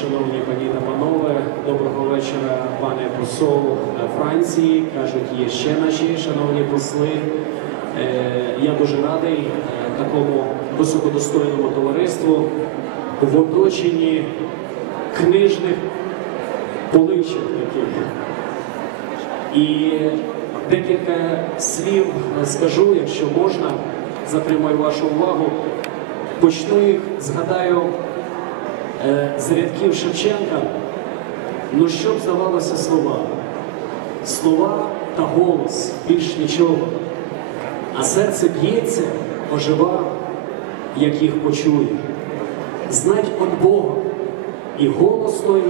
шановні пані та панове, доброго вечора, пане посол Франції. Кажуть, є ще наші шановні посли. Е, Я дуже радий е, такому високодостойному товариству в оточенні книжних поличок таких. І декілька слів скажу, якщо можна, затримаю вашу увагу. Почну їх, згадаю, з рядків Шевченка. Ну що б здавалося слова? Слова та голос, більш нічого. А серце б'ється, ожива, як їх почує. Знать от Бога і голос той,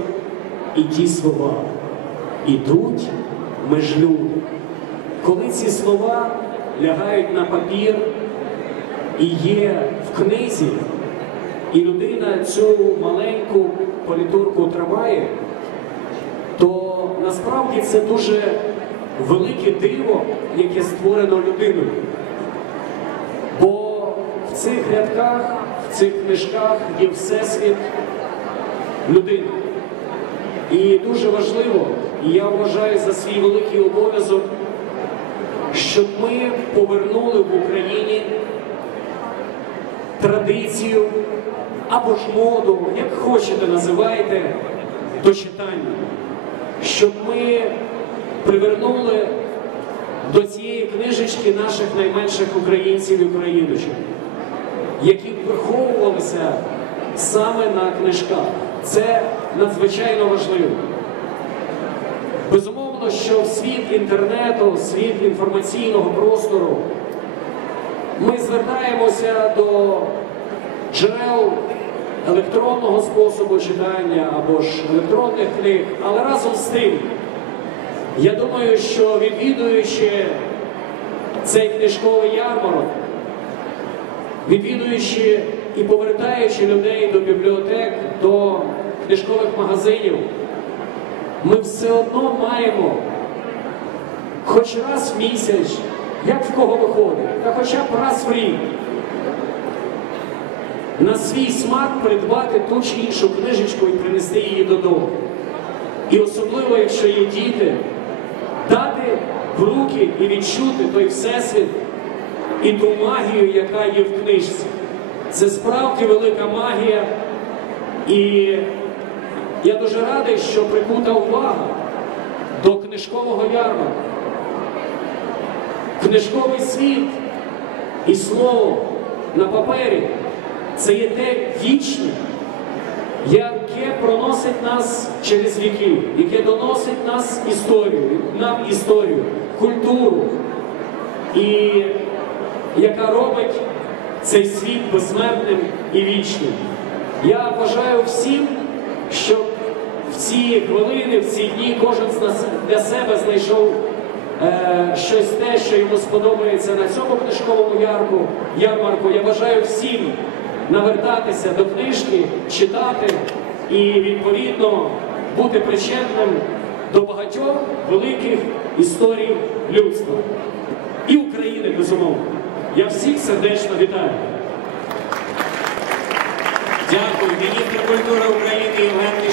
і ті слова. Ідуть меж люди. Коли ці слова лягають на папір і є в книзі, і людина цю маленьку політурку тримає, то насправді це дуже велике диво, яке створено людиною. Бо в цих рядках, в цих книжках є всесвіт людини. І дуже важливо, і я вважаю за свій великий обов'язок, щоб ми повернули в Україні традицію або ж моду, як хочете називайте, до читання, щоб ми привернули до цієї книжечки наших найменших українців і україночок, які виховувалися саме на книжках. Це надзвичайно важливо. Безумовно, що світ інтернету, світ інформаційного простору ми звертаємося до джерел електронного способу читання або ж електронних книг, але разом з тим, я думаю, що відвідуючи цей книжковий ярмарок, відвідуючи і повертаючи людей до бібліотек, до книжкових магазинів, ми все одно маємо хоч раз в місяць, як в кого виходить, та хоча б раз в рік, на свій смак придбати ту чи іншу книжечку і принести її додому. І особливо, якщо є діти, дати в руки і відчути той всесвіт і ту магію, яка є в книжці. Це справді велика магія. І я дуже радий, що прикута увага до книжкового ярмарку. Книжковий світ і слово на папері це є те вічне, яке проносить нас через віки, яке доносить нас історію, нам історію, культуру, і яка робить цей світ безсмертним і вічним. Я бажаю всім, щоб в ці хвилини, в ці дні кожен з нас для себе знайшов щось те, що йому сподобається на цьому книжковому ярку, ярмарку. Я бажаю всім навертатися до книжки, читати і відповідно бути причетним до багатьох великих історій людства і України, безумовно. Я всіх сердечно вітаю. Дякую. Міністр культури України Євген.